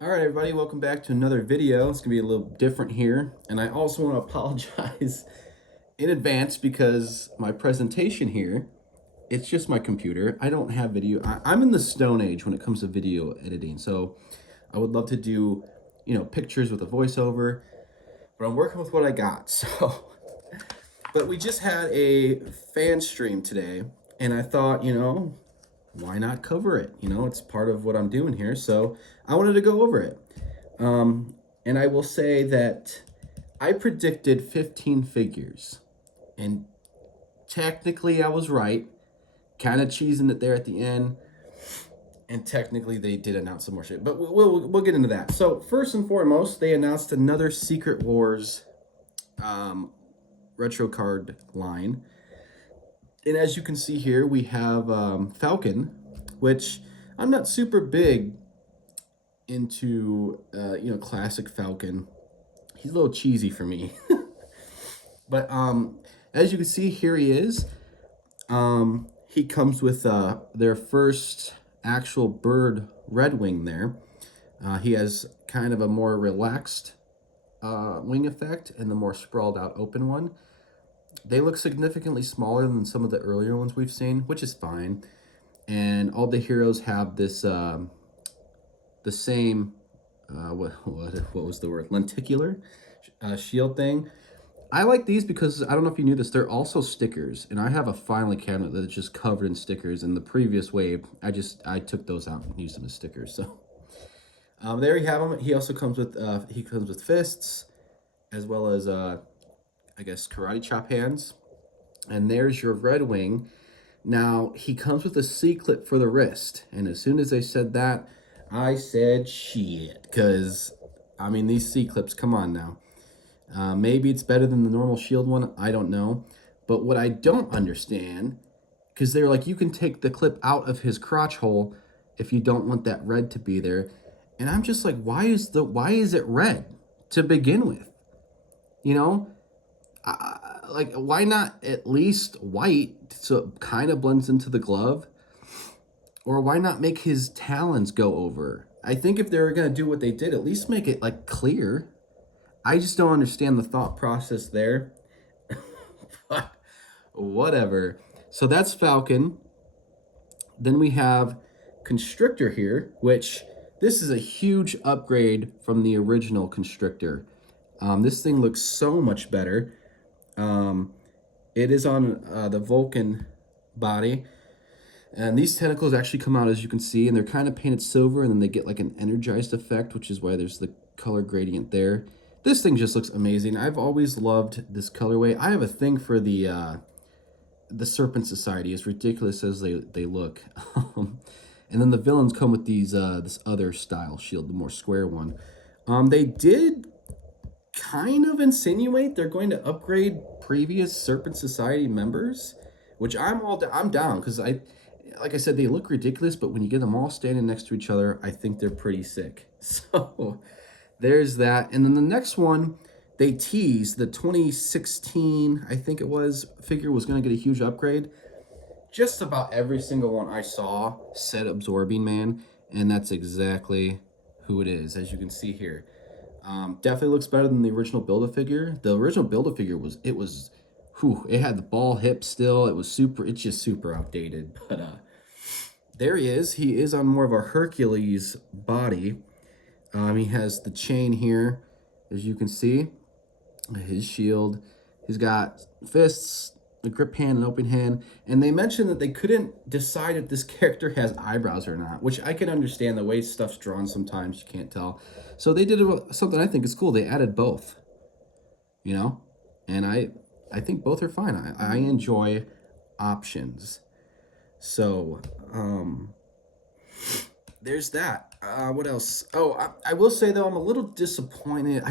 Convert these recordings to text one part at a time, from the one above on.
All right, everybody, welcome back to another video. It's gonna be a little different here, and I also want to apologize in advance because my presentation here, it's just my computer. I don't have video. I'm in the Stone Age when it comes to video editing, so I would love to do, pictures with a voiceover, but I'm working with what I got. So, but we just had a fan stream today, and I thought, why not cover it? It's part of what I'm doing here, so I wanted to go over it. And I will say that I predicted 15 figures, and technically I was right. Kind of cheesing it there at the end, and technically they did announce some more shit, but we'll get into that. So first and foremost, they announced another Secret Wars retro card line, and as you can see here, we have Falcon, which I'm not super big into classic Falcon. He's a little cheesy for me. But as you can see, here he is. He comes with their first actual bird Red Wing there. He has kind of a more relaxed wing effect and the more sprawled out open one. They look significantly smaller than some of the earlier ones we've seen, which is fine. And all the heroes have this the same what was the word, lenticular shield thing. I like these because I don't know if you knew this, they're also stickers, and I have a filing cabinet that's just covered in stickers. In the previous wave, I took those out and used them as stickers. So there you have him. He also comes with fists, as well as I guess karate chop hands. And there's your Red Wing. Now he comes with a C clip for the wrist, and as soon as they said that, I said shit, because I mean these C clips, come on now. Maybe it's better than the normal shield one, I don't know. But what I don't understand, because they're like, you can take the clip out of his crotch hole if you don't want that red to be there. And I'm just like, why is it red to begin with? You know, like, why not at least white so it kind of blends into the glove? Or why not make his talons go over? I think if they were gonna do what they did, at least make it like clear. I just don't understand the thought process there. But whatever. So that's Falcon. Then we have Constrictor here, which this is a huge upgrade from the original Constrictor. This thing looks so much better. It is on the Vulcan body. And these tentacles actually come out, as you can see, and they're kind of painted silver, and then they get like an energized effect, which is why there's the color gradient there. This thing just looks amazing. I've always loved this colorway. I have a thing for the Serpent Society, as ridiculous as they look. And then the villains come with these this other style shield, the more square one. They did kind of insinuate they're going to upgrade previous Serpent Society members, which I'm down, because like I said, they look ridiculous, but when you get them all standing next to each other, I think they're pretty sick. So there's that. And then the next one, they teased the 2016, I think it was, figure was going to get a huge upgrade. Just about every single one I saw said Absorbing Man, and that's exactly who it is, as you can see here. Definitely looks better than the original Build-A-Figure. The original Build-A-Figure it had the ball hip still. It's just super outdated. But there he is. He is on more of a Hercules body. He has the chain here, as you can see. His shield. He's got fists, a grip hand, an open hand. And they mentioned that they couldn't decide if this character has eyebrows or not, which I can understand. The way stuff's drawn sometimes, you can't tell. So they did something I think is cool. They added both, and I think both are fine. I enjoy options. So, there's that. What else? Oh, I will say, though, I'm a little disappointed.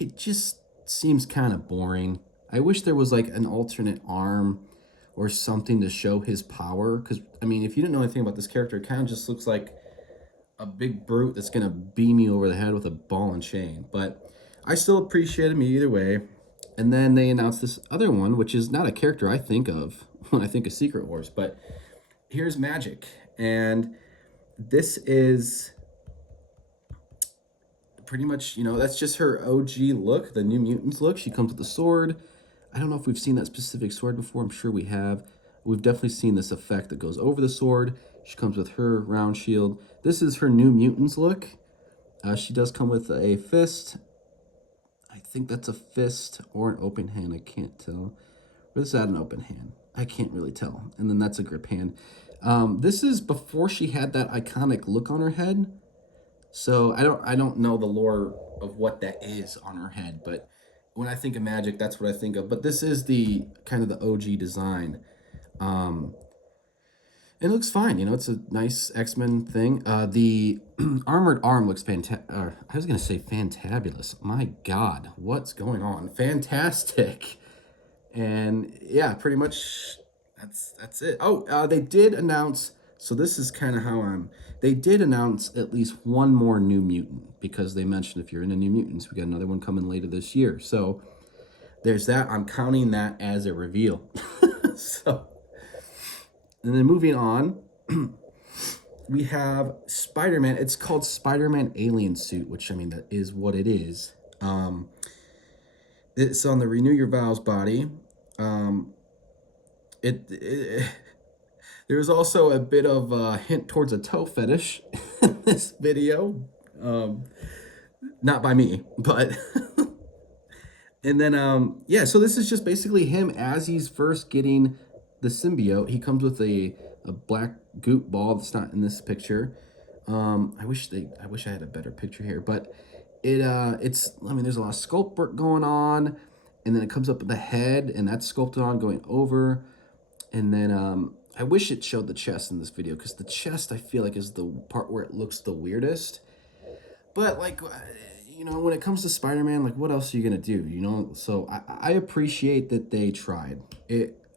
It just seems kind of boring. I wish there was like an alternate arm or something to show his power. Because, I mean, if you didn't know anything about this character, it kind of just looks like a big brute that's going to beam you over the head with a ball and chain. But I still appreciate him either way. And then they announced this other one, which is not a character I think of when I think of Secret Wars. But here's Magic. And this is pretty much, you know, that's just her OG look, the New Mutants look. She comes with the sword. I don't know if we've seen that specific sword before. I'm sure we have. We've definitely seen this effect that goes over the sword. She comes with her round shield. This is her New Mutants look. She does come with a fist. I think that's a fist or an open hand. I can't tell. Or is that an open hand? I can't really tell. And then that's a grip hand. This is before she had that iconic look on her head. So I don't know the lore of what that is on her head, but when I think of magic, that's what I think of. But this is the kind of the OG design. It looks fine, you know. It's a nice X-Men thing. The armored arm looks fantastic. I was gonna say fantabulous. My God, what's going on? Fantastic. And yeah, pretty much that's it. Oh, they did announce. So this is kind of how I'm. They did announce at least one more New Mutant because they mentioned if you're into New Mutants, we got another one coming later this year. So there's that. I'm counting that as a reveal. So, and then moving on, we have Spider-Man. It's called Spider-Man Alien Suit, which I mean that is what it is. It's on the Renew Your Vows body. There's also a bit of a hint towards a toe fetish in this video. Not by me, but... And then, yeah, so this is just basically him as he's first getting the symbiote. He comes with a black goop ball that's not in this picture. I wish I had a better picture here, but it's, I mean, there's a lot of sculpt work going on, and then it comes up with the head, and that's sculpted on going over, and then, I wish it showed the chest in this video, because the chest, I feel like, is the part where it looks the weirdest. But, like, you know, when it comes to Spider-Man, like, what else are you going to do, you know? So I appreciate that they tried.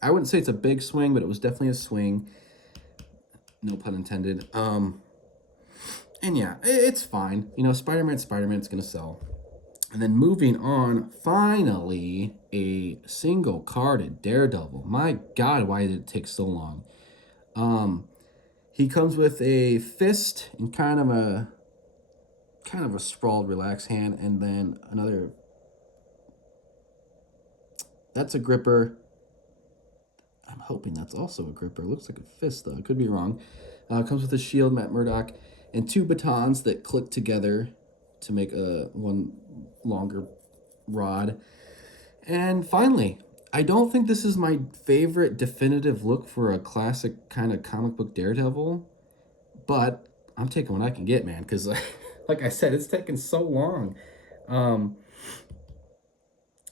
I wouldn't say it's a big swing, but it was definitely a swing. No pun intended. And yeah, it's fine. You know, Spider-Man's going to sell. And then moving on, finally, a single-carded Daredevil. My God, why did it take so long? He comes with a fist and kind of a sprawled, relaxed hand, and then another. That's a gripper. I'm hoping that's also a gripper. Looks like a fist, though. I could be wrong. Comes with a shield, Matt Murdock, and two batons that click together to make one longer rod. And finally, I don't think this is my favorite definitive look for a classic kind of comic book Daredevil, but I'm taking what I can get, man, because like I said, it's taken so long.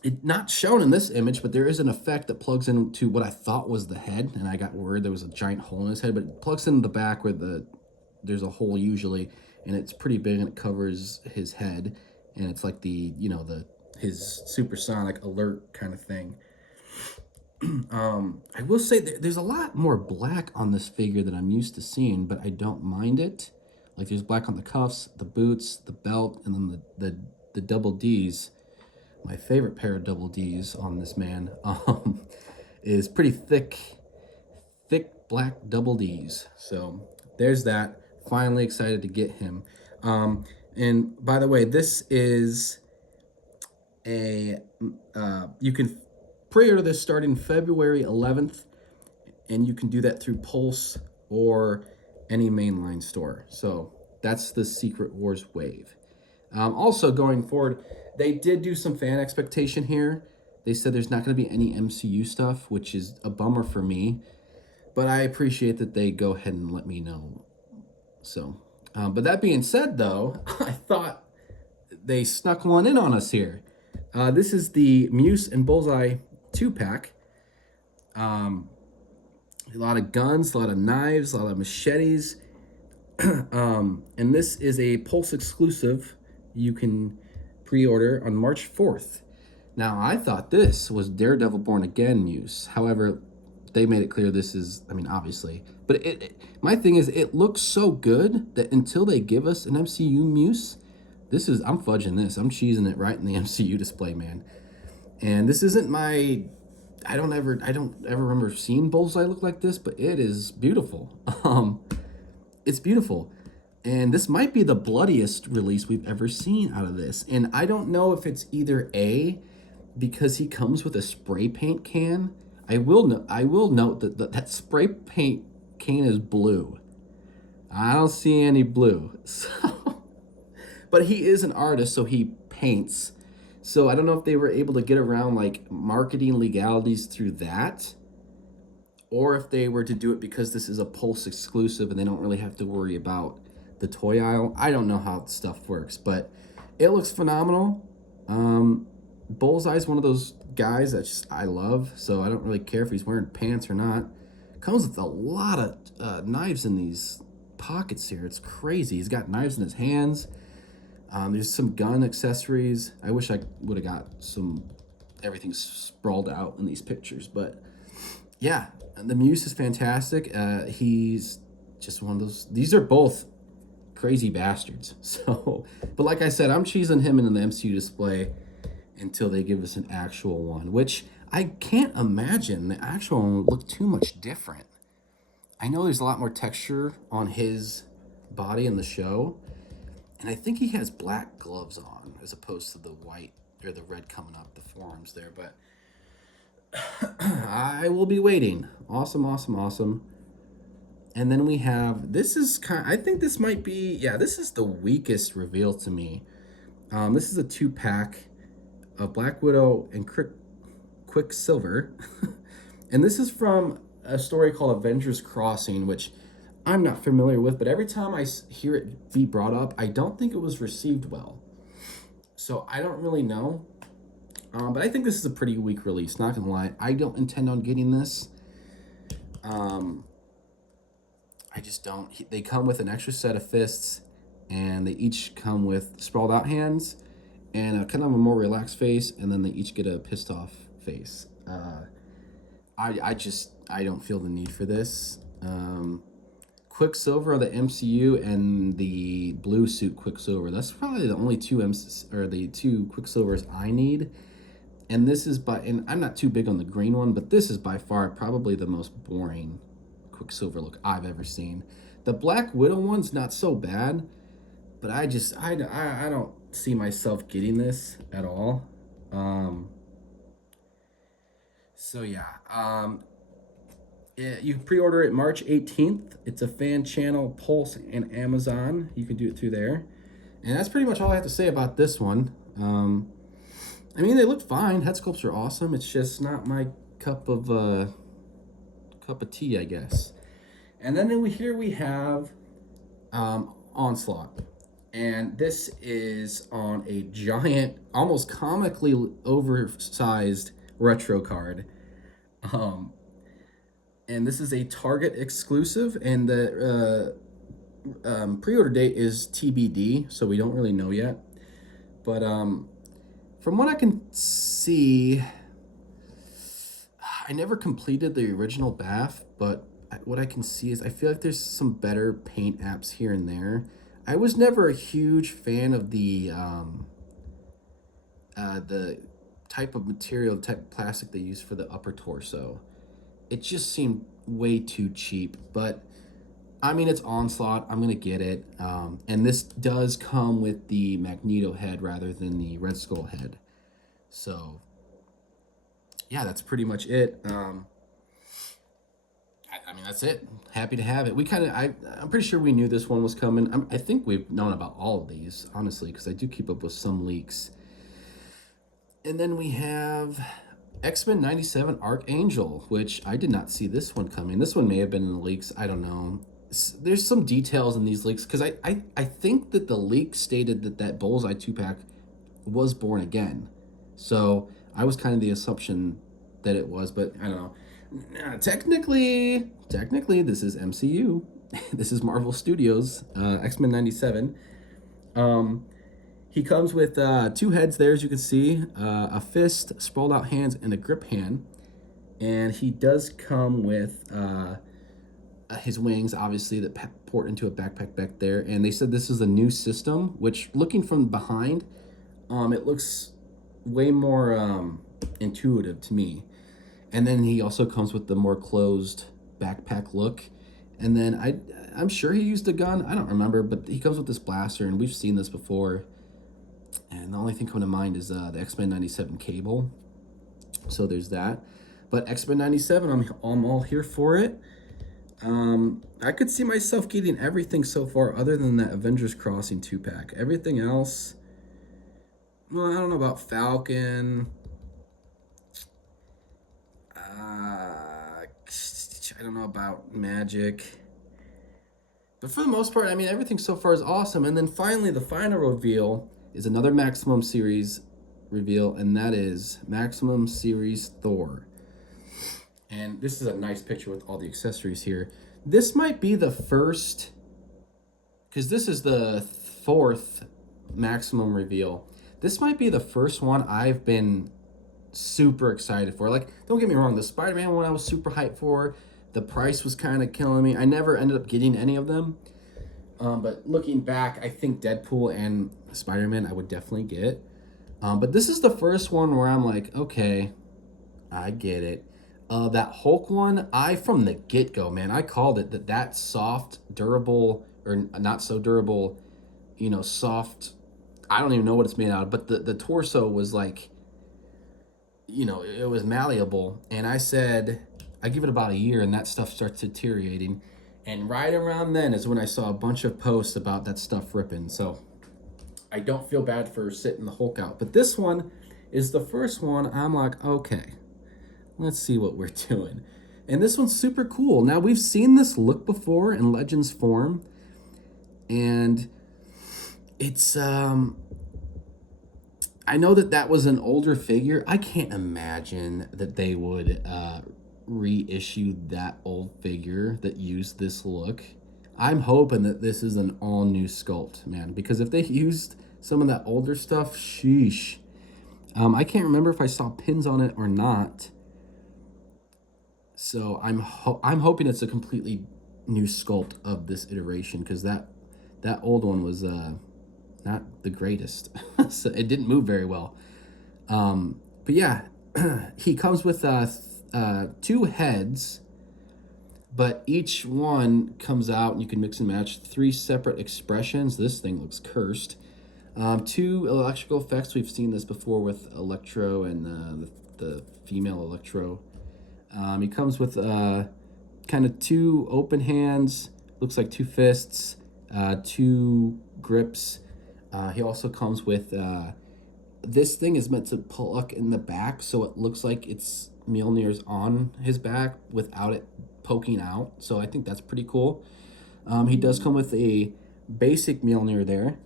It's not shown in this image, but there is an effect that plugs into what I thought was the head, and I got worried there was a giant hole in his head, but it plugs into the back where there's a hole usually, and it's pretty big, and it covers his head, and it's like his supersonic alert kind of thing. I will say there's a lot more black on this figure than I'm used to seeing, but I don't mind it. Like, there's black on the cuffs, the boots, the belt, and then the double Ds. My favorite pair of double Ds on this man is pretty thick black double Ds. So there's that. Finally excited to get him. And by the way, this is you can pre-order this starting February 11th, and you can do that through Pulse or any mainline store. So that's the Secret Wars wave. Also, going forward, they did do some fan expectation here. They said there's not going to be any MCU stuff, which is a bummer for me. But I appreciate that they go ahead and let me know. So, but that being said, though, I thought they snuck one in on us here. This is the Muse and Bullseye 2-pack. A lot of guns, a lot of knives, a lot of machetes. And this is a Pulse exclusive. You can pre-order on March 4th. Now, I thought this was Daredevil Born Again Muse. However, they made it clear this is, I mean, obviously. But my thing is, it looks so good that until they give us an MCU Muse, I'm fudging this. I'm cheesing it right in the MCU display, man. And this isn't I don't ever remember seeing Bullseye look like this, but it is beautiful. It's beautiful. And this might be the bloodiest release we've ever seen out of this. And I don't know if it's either A, because he comes with a spray paint can. I will note that that spray paint can is blue. I don't see any blue. So, but he is an artist, so he paints. So I don't know if they were able to get around like marketing legalities through that, or if they were to do it because this is a Pulse exclusive and they don't really have to worry about the toy aisle. I don't know how stuff works, but it looks phenomenal. Bullseye's one of those guys that just I love, so I don't really care if he's wearing pants or not. Comes with a lot of knives in these pockets here. It's crazy. He's got knives in his hands. There's some gun accessories. I wish I would have got some everything sprawled out in these pictures, but yeah, the Muse is fantastic. He's just one of those. These are both crazy bastards. So, but like I said, I'm cheesing him in the MCU display until they give us an actual one, which I can't imagine the actual one would look too much different. I know there's a lot more texture on his body in the show, and I think he has black gloves on as opposed to the white or the red coming up the forearms there, but I will be waiting. Awesome, awesome, awesome. And then we have, this is kind of, I think this might be, yeah, this is the weakest reveal to me. This is a 2-pack of Black Widow and Quicksilver. And this is from a story called Avengers Crossing, which I'm not familiar with, but every time I hear it be brought up, I don't think it was received well. So I don't really know. But I think this is a pretty weak release, not gonna lie. I don't intend on getting this. I just don't. They come with an extra set of fists, and they each come with sprawled out hands and a kind of a more relaxed face, and then they each get a pissed off face. I don't feel the need for this. Quicksilver of the MCU and the blue suit Quicksilver. That's probably the only two Quicksilvers I need. And this is and I'm not too big on the green one, but this is by far probably the most boring Quicksilver look I've ever seen. The Black Widow one's not so bad, but I don't see myself getting this at all. So yeah, you can pre-order it March 18th. It's a fan channel, Pulse, and Amazon. You can do it through there. And that's pretty much all I have to say about this one. I mean, they look fine. Head sculpts are awesome. It's just not my cup of tea, I guess. And then here we have Onslaught. And this is on a giant, almost comically oversized retro card. And this is a Target exclusive, and the pre-order date is TBD, so we don't really know yet. But from what I can see, I never completed the original BAF, but what I can see is I feel like there's some better paint apps here and there. I was never a huge fan of the type of material, the type of plastic they use for the upper torso. It just seemed way too cheap, but I mean, it's Onslaught. I'm going to get it. And this does come with the Magneto head rather than the Red Skull head. So, yeah, that's pretty much it. I mean, that's it. Happy to have it. I'm pretty sure we knew this one was coming. I think we've known about all of these, honestly, because I do keep up with some leaks. And then we have X-Men 97 Archangel, which I did not see this one coming. This one may have been in the leaks. I don't know. There's some details in these leaks, because I think that the leak stated that Bullseye 2-pack was born again. So I was kind of the assumption that it was, but I don't know. Technically, this is MCU. This is Marvel Studios, X-Men 97. He comes with 2 heads there, as you can see, a fist, sprawled out hands, and a grip hand. And he does come with his wings, obviously, that port into a backpack back there. And they said this is a new system, which, looking from behind, it looks way more intuitive to me. And then he also comes with the more closed backpack look. And then I'm sure he used a gun. I don't remember, but he comes with this blaster, and we've seen this before. And the only thing coming to mind is the X-Men 97 cable. So there's that. But X-Men 97, I'm all here for it. I could see myself getting everything so far other than that Avengers Crossing 2-pack. Everything else, well, I don't know about Falcon. I don't know about Magic. But for the most part, I mean, everything so far is awesome. And then finally, the final reveal is another Maximum Series reveal, and that is Maximum Series Thor. And this is a nice picture with all the accessories here. This might be the first, because this is the 4th Maximum reveal. This might be the first one I've been super excited for. Like, don't get me wrong, the Spider-Man one I was super hyped for. The price was kind of killing me. I never ended up getting any of them. But looking back, I think Deadpool and Spider-Man I would definitely get. But this is the first one where I'm like, okay, I get it. That Hulk one, from the get-go, man, I called it that soft, durable, or not so durable, soft, I don't even know what it's made out of, but the torso was like, it was malleable. And I said, I give it about a year and that stuff starts deteriorating. And right around then is when I saw a bunch of posts about that stuff ripping. So I don't feel bad for sitting the Hulk out. But this one is the first one I'm like, okay, let's see what we're doing. And this one's super cool. Now, we've seen this look before in Legends form. And it's, I know that was an older figure. I can't imagine that they would reissue that old figure that used this look. I'm hoping that this is an all new sculpt, man, because if they used some of that older stuff, sheesh. I can't remember if I saw pins on it or not. So I'm hoping it's a completely new sculpt of this iteration, because that old one was not the greatest. So it didn't move very well. But yeah, he comes with 2 heads, but each one comes out and you can mix and match 3 separate expressions. This thing looks cursed. 2 electrical effects. We've seen this before with Electro and the female Electro. He comes with kind of 2 open hands, looks like 2 fists, 2 grips. He also comes with this thing is meant to pluck in the back, so it looks like it's Mjolnir's on his back without it poking out. So I think that's pretty cool. He does come with a basic Mjolnir there,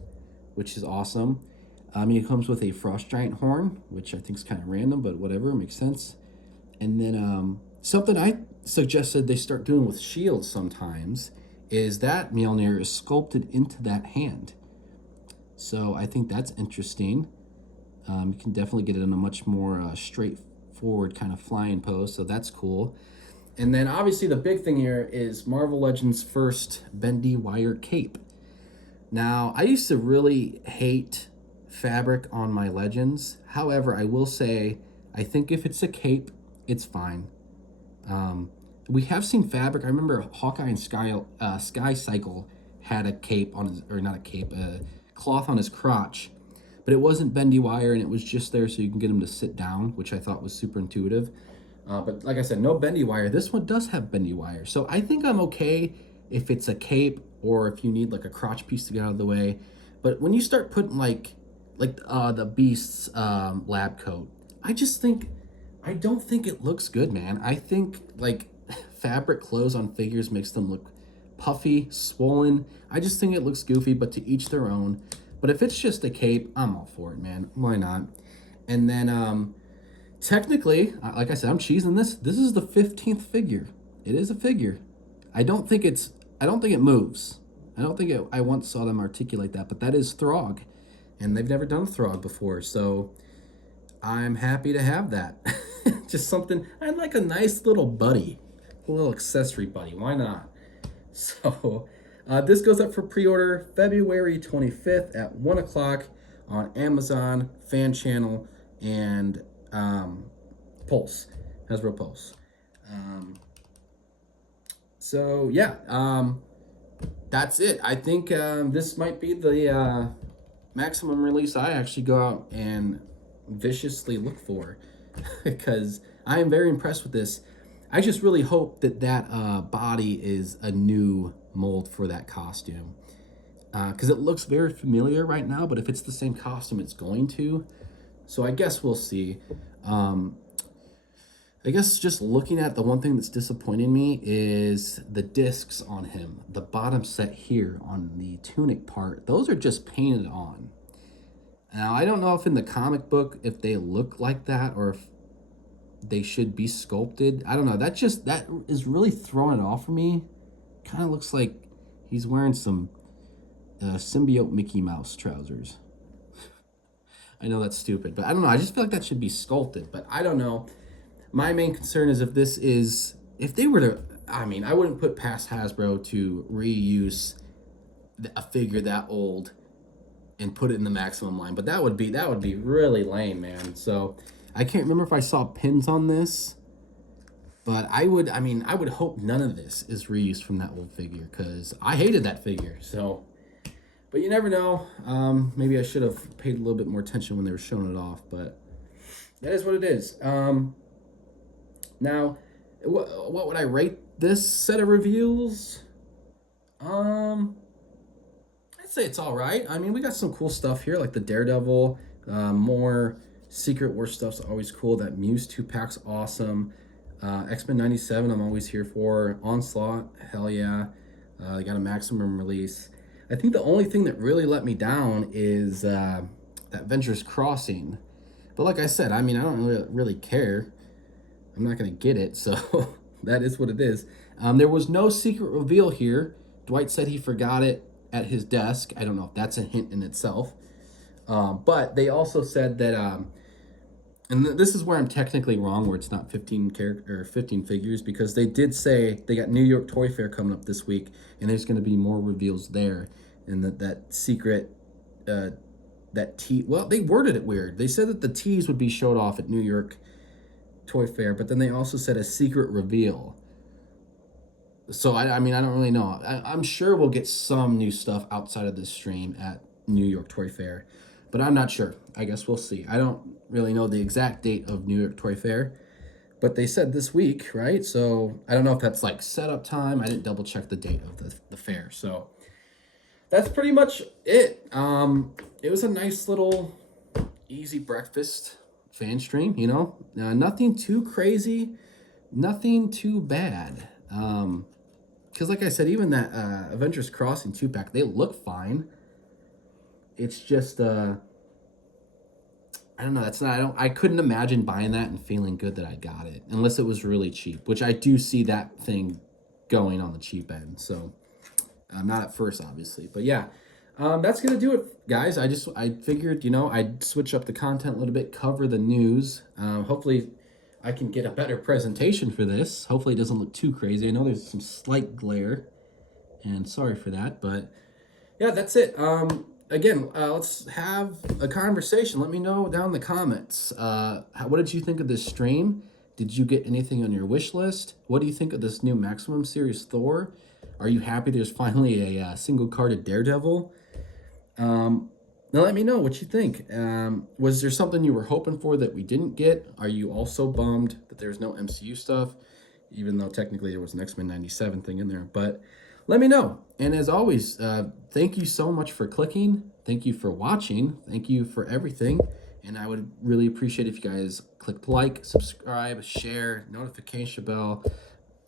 which is awesome. He comes with a Frost Giant horn, which I think is kind of random, but whatever, makes sense. And then something I suggested they start doing with shields sometimes is that Mjolnir is sculpted into that hand. So I think that's interesting. You can definitely get it in a much more straightforward kind of flying pose, so that's cool. And then obviously the big thing here is Marvel Legends' first bendy wire cape. Now, I used to really hate fabric on my Legends. However, I will say, I think if it's a cape, it's fine. We have seen fabric. I remember Hawkeye and Sky Cycle had a cape on his, or not a cape, a cloth on his crotch, but it wasn't bendy wire and it was just there so you can get him to sit down, which I thought was super intuitive. But like I said, no bendy wire. This one does have bendy wire. So I think I'm okay if it's a cape or if you need like a crotch piece to get out of the way. But when you start putting like the Beast's lab coat, I don't think it looks good, man. I think like fabric clothes on figures makes them look puffy, swollen. I just think it looks goofy, but to each their own. But if it's just a cape, I'm all for it, man. Why not? And then technically, like I said, I'm cheesing this. This is the 15th figure. It is a figure. I don't think it moves. I once saw them articulate that, but that is Throg. And they've never done Throg before, so I'm happy to have that. Just something, I'd like a nice little buddy, a little accessory buddy. Why not? So this goes up for pre-order February 25th at 1 o'clock on Amazon, Fan Channel, and Pulse, Hasbro Pulse. So yeah, that's it. I think this might be the maximum release I actually go out and viciously look for because I am very impressed with this. I just really hope that that body is a new mold for that costume because it looks very familiar right now, but if it's the same costume, it's going to. So I guess we'll see. I guess just looking at the one thing that's disappointing me is the discs on him. The bottom set here on the tunic part, those are just painted on. Now, I don't know if in the comic book, if they look like that or if they should be sculpted. I don't know. That is really throwing it off for me. Kind of looks like he's wearing some symbiote Mickey Mouse trousers. I know that's stupid, but I don't know. I just feel like that should be sculpted, but I don't know. My main concern is if they were to, I mean, I wouldn't put past Hasbro to reuse a figure that old and put it in the maximum line, but that would be really lame, man. So I can't remember if I saw pins on this, but I would hope none of this is reused from that old figure because I hated that figure. So, but you never know. Maybe I should have paid a little bit more attention when they were showing it off, but that is what it is. Now, what would I rate this set of reveals? I'd say it's all right. I mean, we got some cool stuff here, like the Daredevil, more Secret War stuff's always cool. That Muse 2-pack's awesome. X-Men 97, I'm always here for. Onslaught, hell yeah. They got a maximum release. I think the only thing that really let me down is that Ventress Crossing. But like I said, I mean, I don't really care. I'm not going to get it, so that is what it is. There was no secret reveal here. Dwight said he forgot it at his desk. I don't know if that's a hint in itself. But they also said that, and this is where I'm technically wrong, where it's not 15 figures, because they did say they got New York Toy Fair coming up this week, and there's going to be more reveals there. And that secret, well, they worded it weird. They said that the tease would be showed off at New York Toy Fair, but then they also said a secret reveal. So I mean, I don't really know. I'm sure we'll get some new stuff outside of this stream at New York Toy Fair, but I'm not sure. I guess we'll see. I don't really know the exact date of New York Toy Fair, but they said this week, right? So I don't know if that's like setup time. I didn't double check the date of the fair. So that's pretty much it. It was a nice little easy breakfast fan stream, you know, nothing too crazy, nothing too bad. Because like I said, even that Avengers Crossing 2-pack, they look fine. It's just, I don't know, I couldn't imagine buying that and feeling good that I got it, unless it was really cheap, which I do see that thing going on the cheap end. So, not at first, obviously, but yeah. That's going to do it, guys. I figured, you know, I'd switch up the content a little bit, cover the news. Hopefully I can get a better presentation for this. Hopefully it doesn't look too crazy. I know there's some slight glare, and sorry for that, but yeah, that's it. Again, let's have a conversation. Let me know down in the comments. What did you think of this stream? Did you get anything on your wish list? What do you think of this new Maximum Series Thor? Are you happy there's finally a single-carded Daredevil? Now let me know what you think. Was there something you were hoping for that we didn't get? Are you also bummed that there's no MCU stuff, even though technically there was an X-Men 97 thing in there? But let me know. And as always, thank you so much for clicking. Thank you for watching. Thank you for everything. And I would really appreciate if you guys clicked like, subscribe, share, notification bell,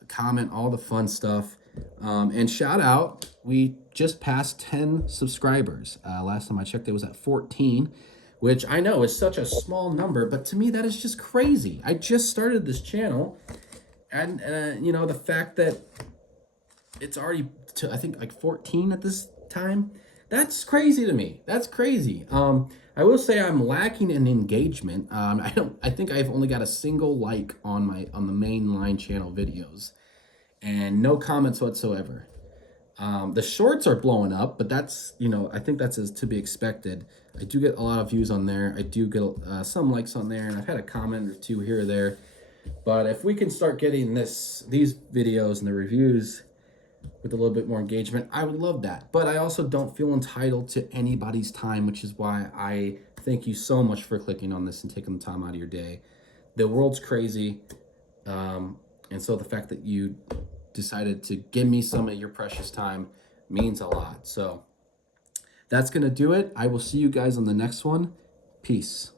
comment, all the fun stuff. And shout out, we just passed 10 subscribers. Last time I checked, it was at 14, which I know is such a small number, but to me, that is just crazy. I just started this channel, and you know, the fact that it's already, I think, like 14 at this time, that's crazy to me. That's crazy. I will say I'm lacking in engagement. I think I've only got a single like on the mainline channel videos, and no comments whatsoever. The shorts are blowing up, but that's, you know, I think that's as to be expected. I do get a lot of views on there. I do get some likes on there, and I've had a comment or two here or there. But if we can start getting these videos and the reviews with a little bit more engagement, I would love that. But I also don't feel entitled to anybody's time, which is why I thank you so much for clicking on this and taking the time out of your day. The world's crazy. And so the fact that you decided to give me some of your precious time means a lot. So that's going to do it. I will see you guys on the next one. Peace.